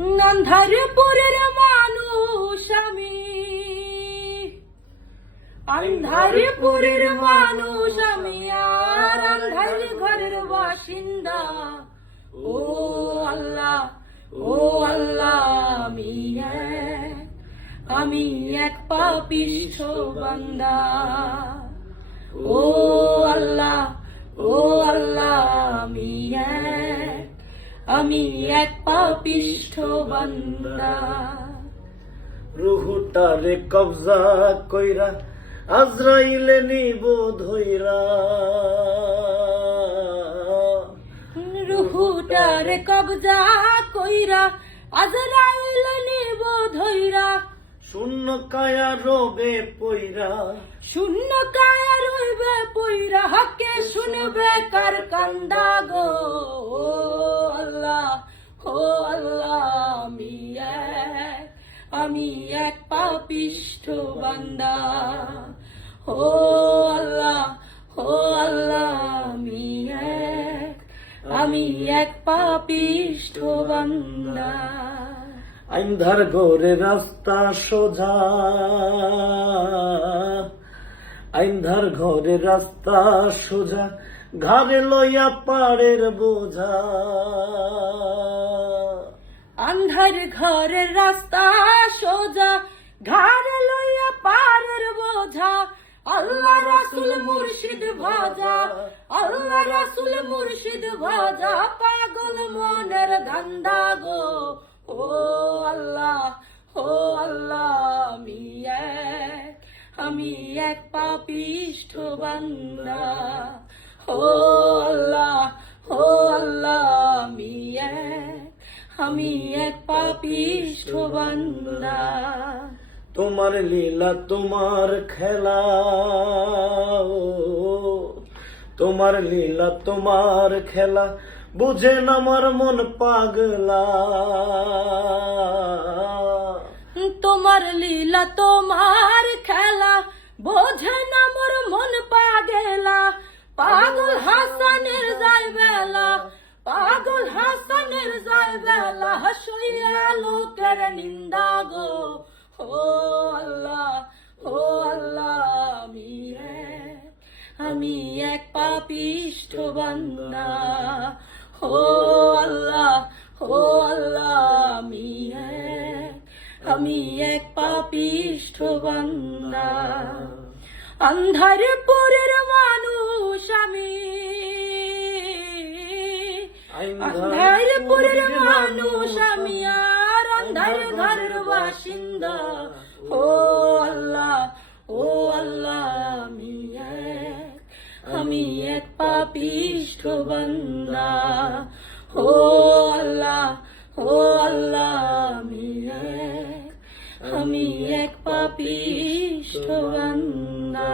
আন্ধারপুরের মানুষ আমি, আন্ধারপুরের মানুষ আমি, আর আন্ধার ঘরের বাসিন্দা। ও আল্লাহ, ও আল্লাহ, আমি এক পাপিষ্ঠ বান্দা। ও আল্লাহ, ও আল্লাহ, আমি এক পাপিষ্ঠ বান্দা। রুহুটারে কবজা কইরা আজরাইলে নিব ধইরা, রুহুটারে কবজা কইরা আজরাইল নিব ধইরা। শূন্য কায়া রবে পইরা, শূন্য কায়া রইবে পইরা, হকে শুনবে কার কান্দা গো। ও আল্লাহ, ও আল্লাহ, আমি এক পাপিষ্ঠ বান্দা। ও আল্লাহ, ও আল্লাহ, আমি এক পাপিষ্ঠ বান্দা। আন্ধার ঘরে রাস্তা সোজা, আন্ধার ঘরে রাস্তা সোজা, ঘাড়ে লইয়া পাড়ের বোঝা। আন্ধার ঘরের রাস্তা সোজা, ঘাড়ে লইয়া পাড়ের বোঝা। আল্লাহ রাসূল মুর্শিদ ভাজা, আল্লাহ রাসূল মুর্শিদ ভাজা, পাগল মনের ধান্দা গো। ও আল্লাহ, ও আল্লাহ, আমি এক পাপিষ্ঠ বান্দা। ও আল্লাহ, ও আল্লাহ, আমি এক পাপিষ্ঠ বান্দা। তোমার লীলা তোমার খেলা, তোমার লীলা তোমার খেলা, বুঝেন আমার মন পাগলা। তোমার লীলা তোমার খেলা, বোঝেন আমার মন পাগলা। পাগল হাসানের যায় বেলা, পাগল হাসানের যায় বেলা, শুইয়া লোকের নিন্দা গো। ও আল্লাহ, ও আল্লাহ, আমি এক পাপিষ্ঠ বান্দা। ও আল্লাহ, ও আল্লাহ, আমি এক পাপিষ্ঠ বান্দা। আন্ধারপুরের মানুষ আমি, আন্ধারপুরের মানুষ আমি, আর আন্ধার ঘরের বাসিন্দা। ও আল্লাহ, ও আল্লাহ, আমি এক পাপিষ্ঠ বান্দা। ও আল্লাহ, ও আল্লাহ, আমি এক পাপিষ্ঠ বান্দা।